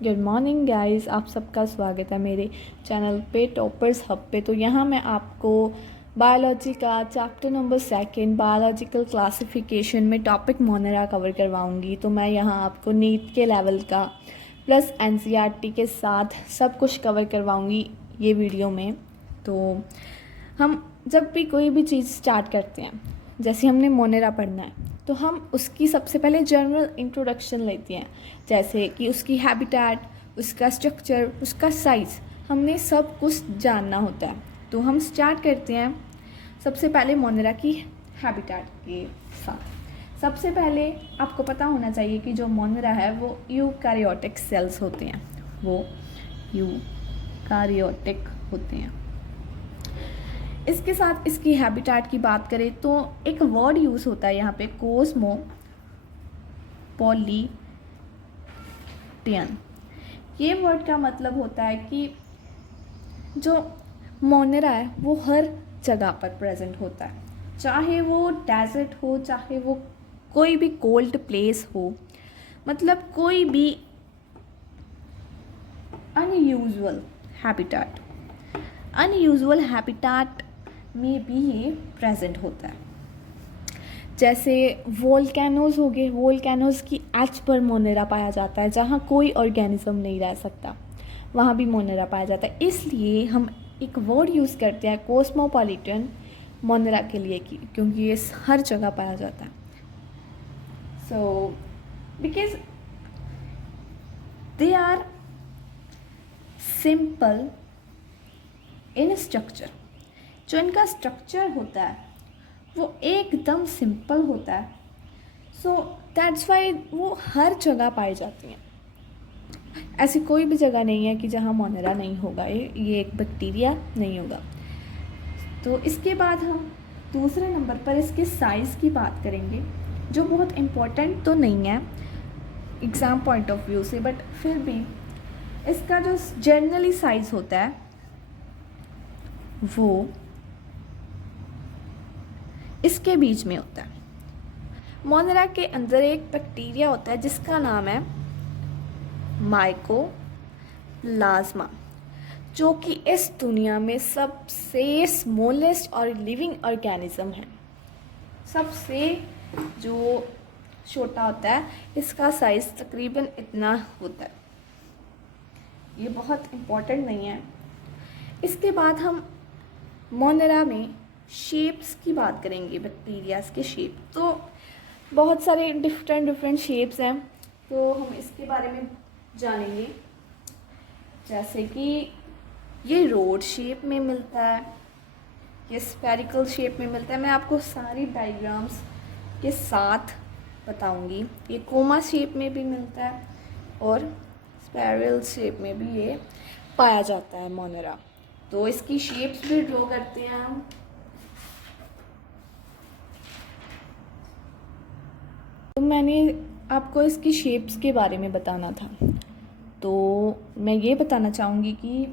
Good morning guys, आप सबका स्वागत है मेरे चैनल पे टॉपर्स हब पे। तो यहाँ मैं आपको बायोलॉजी का चैप्टर नंबर 2 बायोलॉजिकल क्लासिफिकेशन में टॉपिक मोनेरा कवर करवाऊँगी। तो मैं यहाँ आपको नीट के लेवल का प्लस एनसीईआरटी के साथ सब कुछ कवर करवाऊँगी ये वीडियो में। तो हम जब भी कोई भी चीज़ स्टार्ट करते हैं, जैसे हमने मोनेरा पढ़ना है, तो हम उसकी सबसे पहले जनरल इंट्रोडक्शन लेते हैं, जैसे कि उसकी हैबिटेट, उसका स्ट्रक्चर, उसका साइज़, हमने सब कुछ जानना होता है। तो हम स्टार्ट करते हैं सबसे पहले मोनेरा की हैबिटेट के साथ। सबसे पहले आपको पता होना चाहिए कि जो मोनेरा है वो यूकैरियोटिक सेल्स होते हैं, वो यूकैरियोटिक होते हैं। इसके साथ इसकी हैबिटेट की बात करें तो एक वर्ड यूज़ होता है यहाँ पे, कॉस्मोपॉलिटियन। ये वर्ड का मतलब होता है कि जो मोनेरा है वो हर जगह पर प्रेजेंट होता है, चाहे वो डेजर्ट हो, चाहे वो कोई भी कोल्ड प्लेस हो, मतलब कोई भी अनयूजुअल हैबिटेट में भी ये प्रेजेंट होता है। जैसे वोल्केनोज हो गए, वोल्केनोज की एज पर मोनेरा पाया जाता है, जहाँ कोई ऑर्गेनिज्म नहीं रह सकता वहाँ भी मोनेरा पाया जाता है। इसलिए हम एक वर्ड यूज़ करते हैं कॉस्मोपॉलिटन मोनेरा के लिए क्योंकि ये हर जगह पाया जाता है। So because they are simple in structure. जो इनका स्ट्रक्चर होता है वो एकदम सिंपल होता है, सो दैट्स वाई वो हर जगह पाई जाती हैं। ऐसी कोई भी जगह नहीं है कि जहाँ मोनेरा नहीं होगा, ये एक बैक्टीरिया नहीं होगा। तो इसके बाद हम दूसरे नंबर पर इसके साइज़ की बात करेंगे, जो बहुत इम्पोर्टेंट तो नहीं है एग्ज़ाम पॉइंट ऑफ व्यू से, बट फिर भी इसका जो जनरली साइज़ होता है वो इसके बीच में होता है। मोनेरा के अंदर एक बैक्टीरिया होता है जिसका नाम है माइकोप्लाज्मा, जो कि इस दुनिया में सबसे स्मॉलेस्ट और लिविंग ऑर्गेनिज्म है। सबसे जो छोटा होता है, इसका साइज़ तकरीबन इतना होता है। ये बहुत इम्पोर्टेंट नहीं है। इसके बाद हम मोनेरा में शेप्स की बात करेंगे, बैक्टीरियाज के शेप। तो बहुत सारे डिफरेंट शेप्स हैं, तो हम इसके बारे में जानेंगे। जैसे कि ये रोड शेप में मिलता है, ये स्फेरिकल शेप में मिलता है। मैं आपको सारी डायग्राम्स के साथ बताऊंगी। ये कोमा शेप में भी मिलता है और स्पाइरल शेप में भी ये पाया जाता है मोनेरा। तो इसकी शेप्स भी ड्रॉ करते हैं हम। तो मैंने आपको इसकी शेप्स के बारे में बताना था, तो मैं ये बताना चाहूँगी कि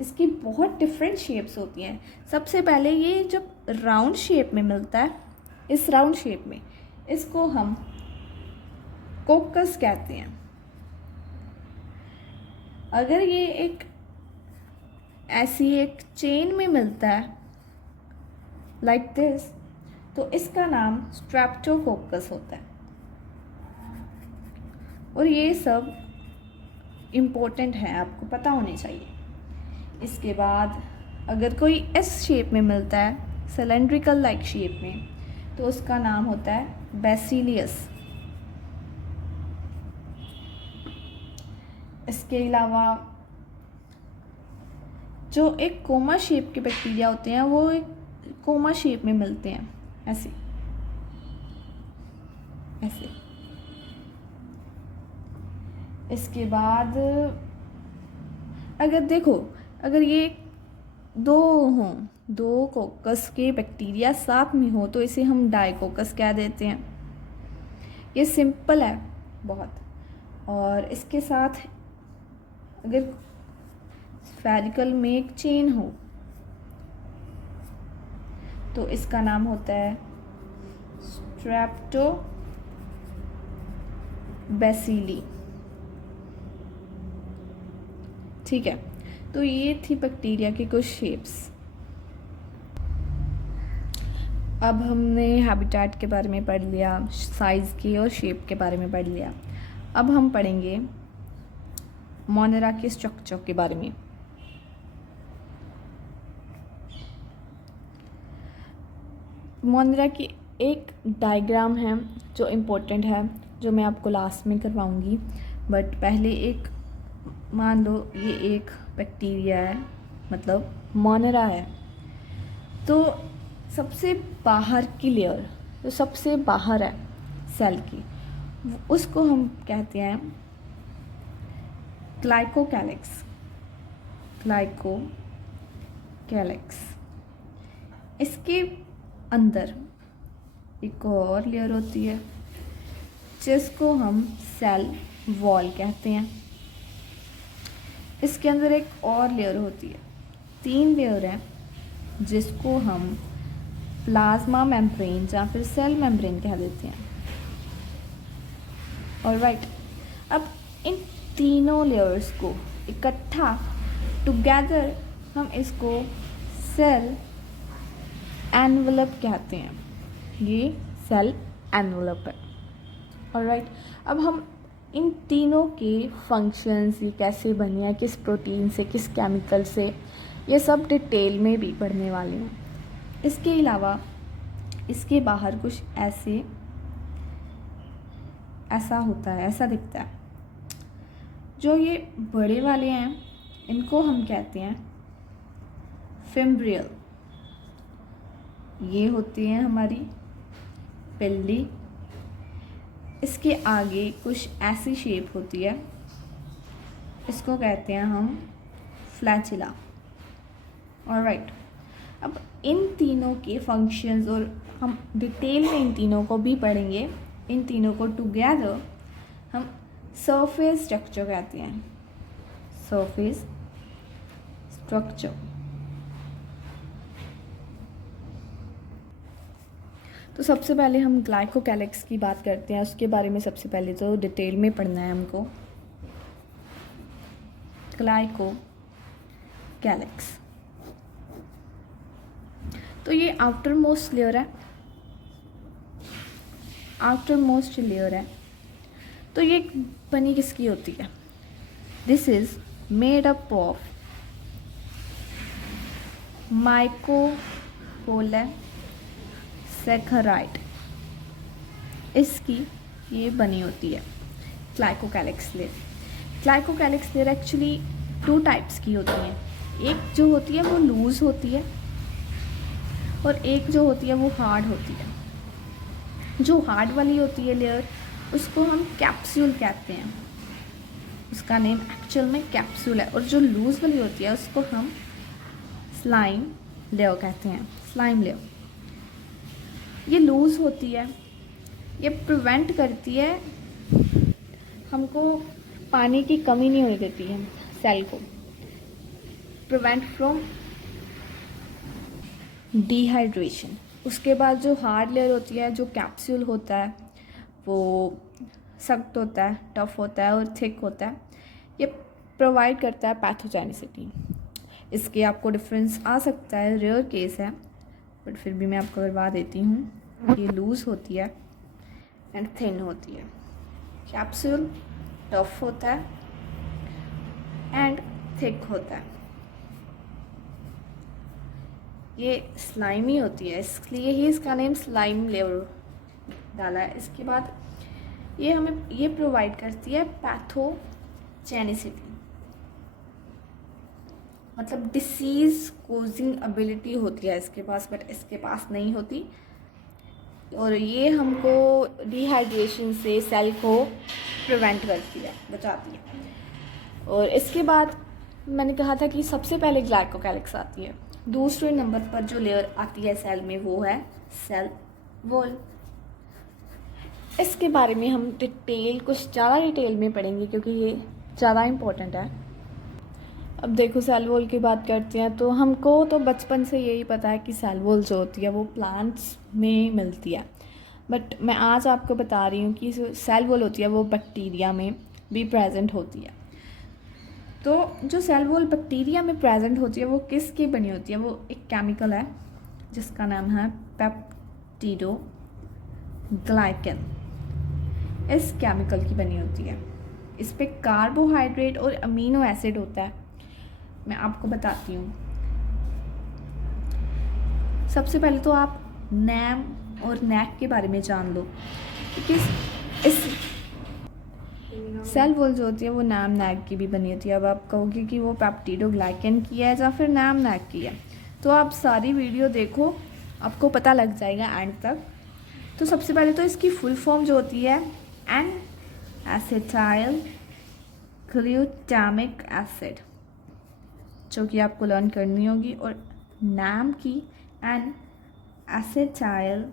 इसकी बहुत डिफरेंट शेप्स होती हैं। सबसे पहले ये जब राउंड शेप में मिलता है, इस राउंड शेप में इसको हम कोकस कहते हैं। अगर ये एक ऐसी एक चेन में मिलता है लाइक दिस, तो इसका नाम स्ट्रेप्टोकोकस होता है। और ये सब इम्पोर्टेंट है, आपको पता होने चाहिए। इसके बाद अगर कोई इस शेप में मिलता है, सिलेंड्रिकल लाइक शेप में, तो उसका नाम होता है बैसिलियस। इसके अलावा जो एक कोमा शेप के बैक्टीरिया होते हैं, वो एक कोमा शेप में मिलते हैं, ऐसे ऐसे। इसके बाद अगर देखो, अगर ये दो कोकस के बैक्टीरिया साथ में हो, तो इसे हम डाइकोकस कह देते हैं। ये सिंपल है बहुत। और इसके साथ अगर स्फेरिकल में एक चेन हो, तो इसका नाम होता है स्ट्रेप्टोबैसिली। ठीक है, तो ये थी बैक्टीरिया की कुछ शेप्स। अब हमने हैबिटेट के बारे में पढ़ लिया, साइज़ के और शेप के बारे में पढ़ लिया। अब हम पढ़ेंगे मोनेरा के स्ट्रक्चर के बारे में। मोनेरा की एक डायग्राम है जो इम्पोर्टेंट है, जो मैं आपको लास्ट में करवाऊंगी, बट पहले एक मान लो ये एक बैक्टीरिया है, मतलब मोनेरा है। तो सबसे बाहर की लेयर, जो सबसे बाहर है सेल की, उसको हम कहते हैं ग्लाइकोकैलिक्स। ग्लाइकोकैलिक्स। इसके अंदर एक और लेयर होती है जिसको हम सेल वॉल कहते हैं। इसके अंदर एक और लेयर होती है, 3 लेयर है, जिसको हम प्लाज्मा मेम्ब्रेन या फिर सेल मेम्ब्रेन कह देते हैं। ऑलराइट, अब इन तीनों लेयर्स को इकट्ठा टुगेदर हम इसको सेल एनवलप कहते हैं। ये सेल एनवलप है। ऑलराइट, अब हम इन तीनों के फंक्शंस, ये कैसे बने हैं, किस प्रोटीन से, किस केमिकल से, ये सब डिटेल में भी पढ़ने वाले हैं। इसके अलावा इसके बाहर कुछ ऐसा होता है, ऐसा दिखता है। जो ये बड़े वाले हैं इनको हम कहते हैं फिम्ब्रियल। ये होती हैं हमारी पिल्ली। इसके आगे कुछ ऐसी शेप होती है, इसको कहते हैं हम फ्लैचिला। ऑलराइट, अब इन तीनों के फंक्शंस और हम डिटेल में इन तीनों को भी पढ़ेंगे। इन तीनों को टुगेदर हम सरफेस स्ट्रक्चर कहते हैं। Surface structure. तो सबसे पहले हम ग्लाइकोकैलिक्स की बात करते हैं। उसके बारे में सबसे पहले तो डिटेल में पढ़ना है हमको। ग्लाइकोकैलिक्स, तो ये आउटर मोस्ट लेयर है। आउटर मोस्ट लेयर है, तो ये बनी किसकी होती है? This is made up of mucopolysaccharide. इसकी ये बनी होती है glycocalyx layer. Glycocalyx layer actually 2 types की होती हैं। एक जो होती है वो लूज होती है और एक जो होती है वो हार्ड होती है। जो हार्ड वाली होती है लेयर, उसको हम कैप्सूल कहते हैं। उसका नेम एक्चुअल में कैप्सूल है। और जो लूज वाली होती है उसको हम स्लाइम लेयर कहते हैं। स्लाइम लेयर ये लूज होती है, ये प्रिवेंट करती है हमको, पानी की कमी नहीं होने देती है सेल को, प्रिवेंट फ्रॉम डिहाइड्रेशन। उसके बाद जो हार्ड लेयर होती है, जो कैप्सूल होता है, वो सख्त होता है, टफ होता है और थिक होता है। ये प्रोवाइड करता है पैथोजेनिसिटी। इसके आपको डिफरेंस आ सकता है, रेयर केस है, बट फिर भी मैं आपको करवा देती हूँ। ये लूज होती है एंड थिन होती है। कैप्सूल टफ होता है एंड थिक होता है। ये स्लाइमी होती है, इसलिए ही इसका नेम स्लाइम लेयर डाला है। इसके बाद ये हमें ये प्रोवाइड करती है पैथोजेनिसिटी, मतलब डिसीज़ कोजिंग एबिलिटी होती है इसके पास, बट इसके पास नहीं होती। और ये हमको डिहाइड्रेशन से सेल को प्रिवेंट करती है, बचाती है। और इसके बाद मैंने कहा था कि सबसे पहले ग्लाइकोकैलिक्स आती है। दूसरे नंबर पर जो लेयर आती है सेल में वो है सेल वॉल। इसके बारे में हम कुछ ज़्यादा डिटेल में पढ़ेंगे क्योंकि ये ज़्यादा इम्पोर्टेंट है। अब देखो, सेल वॉल की बात करते हैं तो हमको तो बचपन से यही पता है कि सेल वॉल जो होती है वो प्लांट्स में मिलती है, बट मैं आज आपको बता रही हूँ कि सेल वॉल होती है वो बैक्टीरिया में भी प्रेजेंट होती है। तो जो सेल वॉल बैक्टीरिया में प्रेजेंट होती है वो किसकी बनी होती है? वो एक केमिकल है जिसका नाम है पेप्टिडोग्लाइकन। इस केमिकल की बनी होती है। इस पे कार्बोहाइड्रेट और अमीनो एसिड होता है। मैं आपको बताती हूँ। सबसे पहले तो आप नैम और नैक के बारे में जान लो कि इस सेल वॉल जो होती है वो नैम नैक की भी बनी होती है। अब आप कहोगे कि वो पेप्टिडोग्लाइकन की है या फिर नैम नैक की है, तो आप सारी वीडियो देखो, आपको पता लग जाएगा एंड तक। तो सबसे पहले तो इसकी फुल फॉर्म जो होती है एन एसिटाइल ग्लूटामिक एसिड, जो कि आपको लर्न करनी होगी, और नाम की एन एसिटाइल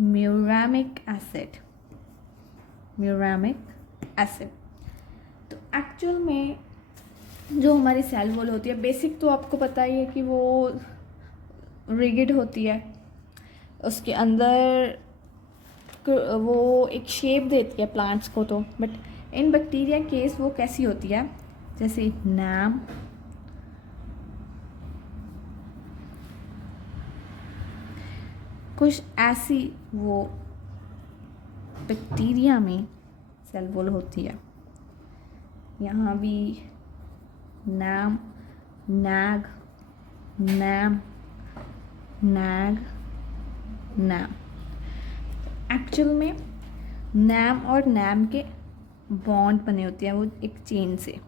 म्यूरामिक एसिड। तो एक्चुअल में जो हमारी सेल वॉल होती है, बेसिक तो आपको पता ही है कि वो रिगिड होती है। उसके अंदर वो एक शेप देती है प्लांट्स को। तो बट इन बैक्टीरिया केस वो कैसी होती है, जैसे नाम, कुछ ऐसी वो बैक्टीरिया में सेल वॉल होती है। यहाँ भी NAM, NAG, NAM, NAG, NAM. Actual में नैम और नैम के बॉन्ड बने होते हैं वो एक चेन से।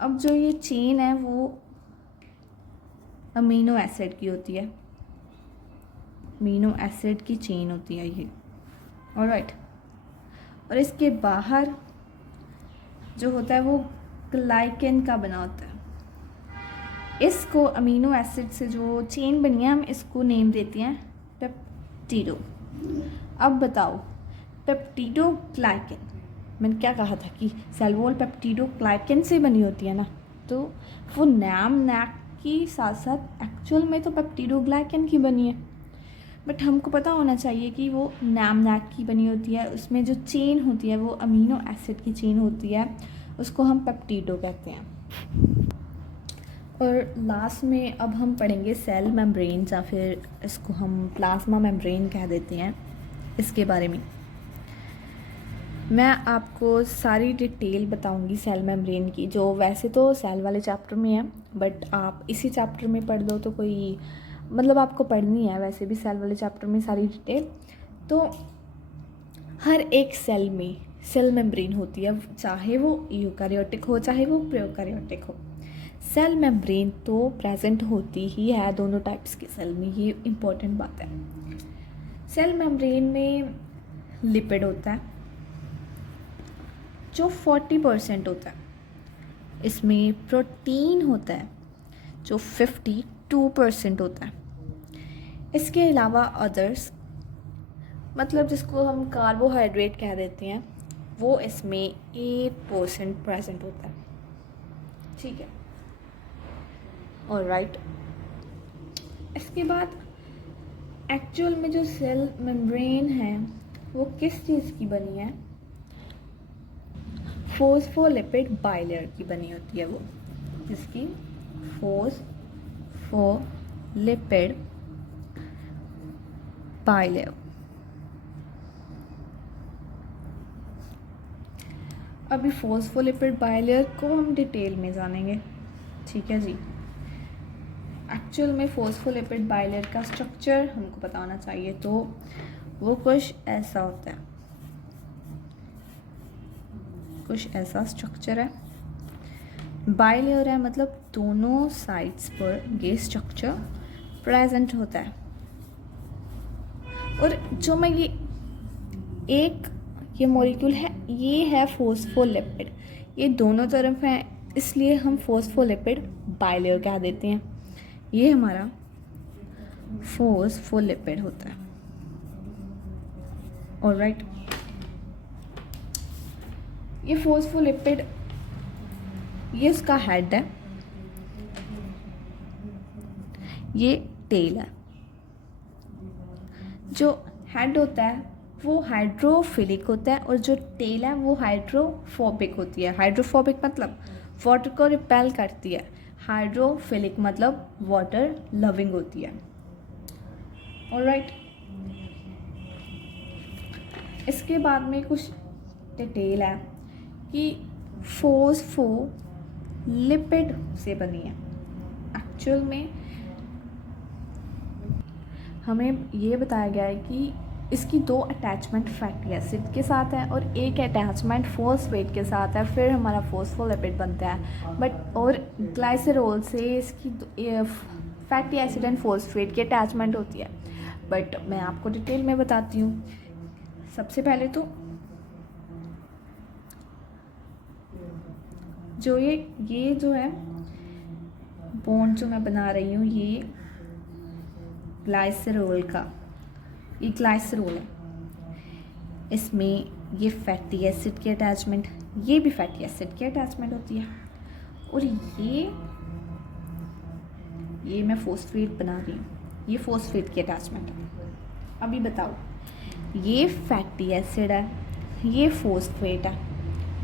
अब जो ये चेन है वो अमीनो एसिड की होती है। अमीनो एसिड की चेन होती है ये, ऑलराइट। और इसके बाहर जो होता है वो ग्लाइकेन का बना होता है। इसको अमीनो एसिड से जो चेन बनी है हम इसको नेम देते हैं पेप्टिडो। अब बताओ पेप्टिडोग्लाइकेन, मैंने क्या कहा था कि सेल वॉल पेप्टिडोग्लाइकेन से बनी होती है ना, तो वो नाम नैक की साथ साथ एक्चुअल में तो पेप्टिडोग्लाइकेन की बनी है। बट हमको पता होना चाहिए कि वो नाम नैक की बनी होती है। उसमें जो चेन होती है वो अमीनो एसिड की चेन होती है, उसको हम पेप्टिडो कहते हैं। और लास्ट में अब हम पढ़ेंगे सेल मेम्ब्रेन, या फिर इसको हम प्लाज्मा मेम्ब्रेन कह देते हैं, इसके बारे में। मैं आपको सारी डिटेल बताऊंगी सेल मेम्ब्रेन की, जो वैसे तो सेल वाले चैप्टर में है, बट आप इसी चैप्टर में पढ़ दो तो कोई मतलब आपको पढ़नी है वैसे भी सेल वाले चैप्टर में सारी डिटेल। तो हर एक सेल में सेल मेम्ब्रेन होती है, चाहे वो यूकैरियोटिक हो चाहे वो प्रोकैरियोटिक हो। सेल मेम्ब्रेन तो प्रेजेंट होती ही है दोनों टाइप्स के सेल में, ये इम्पोर्टेंट बात है। सेल मेम्ब्रेन में लिपिड होता है जो 40% होता है। इसमें प्रोटीन होता है जो 52% होता है। इसके अलावा अदर्स, मतलब जिसको हम कार्बोहाइड्रेट कह देते हैं, वो इसमें 8% प्रेजेंट होता है। ठीक है, ऑलराइट। इसके बाद एक्चुअल में जो सेल मेम्ब्रेन है वो किस चीज़ की बनी है? फॉस्फोलिपिड बाइलेयर की बनी होती है वो, जिसकी फॉस्फोलिपिड बाइलेयर। अभी फॉस्फोलिपिड बाइलेयर को हम डिटेल में जानेंगे, ठीक है जी। एक्चुअल में फॉस्फोलिपिड बाइलेयर का स्ट्रक्चर हमको पता होना चाहिए, तो वो कुछ ऐसा होता है, कुछ ऐसा स्ट्रक्चर है। बाइलेयर है मतलब दोनों साइड्स पर ये स्ट्रक्चर प्रेजेंट होता है। और जो मैं ये मॉलिक्यूल है, ये है फॉस्फोलिपिड, ये दोनों तरफ है, इसलिए हम फॉस्फोलिपिड बाइलेयर कह देते हैं। ये हमारा फॉस्फोलिपिड होता है, ऑलराइट। ये फॉस्फोलिपिड, ये उसका हेड है, ये टेल है। जो हेड होता है वो हाइड्रोफिलिक होता है और जो टेल है वो हाइड्रोफोबिक होती है। हाइड्रोफोबिक मतलब वाटर को रिपेल करती है, हाइड्रोफिलिक मतलब वाटर लविंग होती है। ऑलराइट, इसके बाद में कुछ डिटेल है कि फोस्फोलिपिड से बनी है। एक्चुअल में हमें ये बताया गया है कि इसकी 2 अटैचमेंट फैटी एसिड के साथ है और एक अटैचमेंट फॉस्फेट के साथ है, फिर हमारा फोस्फोलिपिड बनता है। बट और ग्लाइसरॉल से इसकी फैटी एसिड एंड फॉस्फेट की अटैचमेंट होती है। बट मैं आपको डिटेल में बताती हूँ। सबसे पहले तो जो ये जो है बॉन्ड जो मैं बना रही हूँ, ये ग्लाइसरॉल का, ये ग्लाइसरॉल है, इसमें ये फैटी एसिड की अटैचमेंट, ये भी फैटी एसिड की अटैचमेंट होती है। और ये मैं फॉस्फेट बना रही हूँ, ये फॉस्फेट की अटैचमेंट है। अभी बताओ, ये फैटी एसिड है, ये फॉस्फेट है,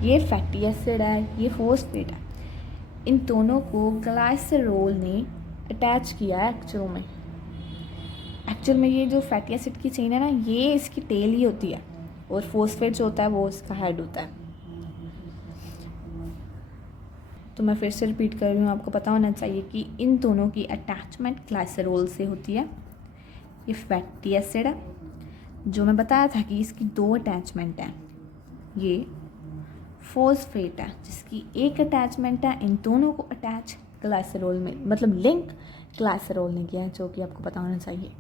ये फैटी एसिड है, ये फॉस्फेट है। इन दोनों को ग्लाइसरॉल ने अटैच किया है एक्चुअल में ये जो फैटी एसिड की चेन है ना, ये इसकी टेल ही होती है और फॉस्फेट जो होता है वो इसका हेड होता है। तो मैं फिर से रिपीट कर रही हूँ, आपको पता होना चाहिए कि इन दोनों की अटैचमेंट ग्लाइसरॉल से होती है। ये फैटी एसिड है, जो मैं बताया था कि इसकी 2 अटैचमेंट हैं। ये फॉस्फेट है जिसकी एक अटैचमेंट है। इन दोनों को अटैच ग्लाइसरॉल में, मतलब लिंक ग्लाइसरॉल ने किया है, जो कि आपको पता होना चाहिए।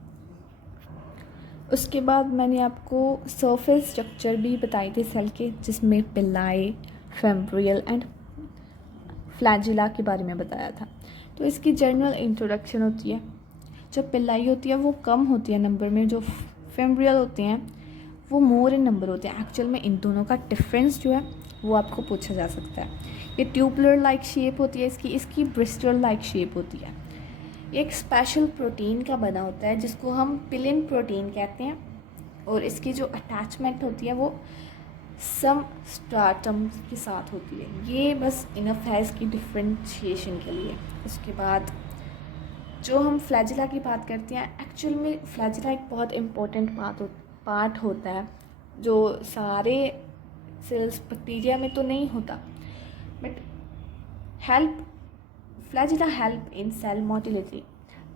उसके बाद मैंने आपको सरफेस स्ट्रक्चर भी बताई थी सेल के, जिसमें पिल्लाई, फेम्ब्रियल एंड फ्लैजिला के बारे में बताया था। तो इसकी जनरल इंट्रोडक्शन होती है। जो पिल्लाई होती है वो कम होती है नंबर में, जो फेम्ब्रियल होते हैं वो मोर इन नंबर होते हैं। एक्चुअल में इन दोनों का डिफरेंस जो है वो आपको पूछा जा सकता है। ये ट्यूबुलर लाइक शेप होती है इसकी ब्रिस्टल लाइक शेप होती है। एक स्पेशल प्रोटीन का बना होता है जिसको हम पिलिन प्रोटीन कहते हैं, और इसकी जो अटैचमेंट होती है वो सम स्ट्राटम के साथ होती है। ये बस इनफ है इसकी डिफ्रेंशिएशन के लिए। उसके बाद जो हम फ्लैजिला की बात करते हैं, एक्चुअल में फ्लैजिला एक बहुत इम्पोर्टेंट पार्ट होता है, जो सारे सेल्स बैक्टीरिया में तो नहीं होता, but flagella help in cell motility.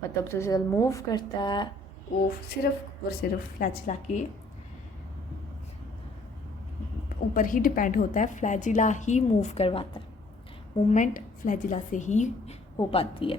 मतलब जो सेल मूव करता है वो सिर्फ और सिर्फ फ्लैजिला के ऊपर ही डिपेंड होता है। फ्लैजिला ही मूव करवाता है, मूवमेंट फ्लैजिला से ही हो पाती है।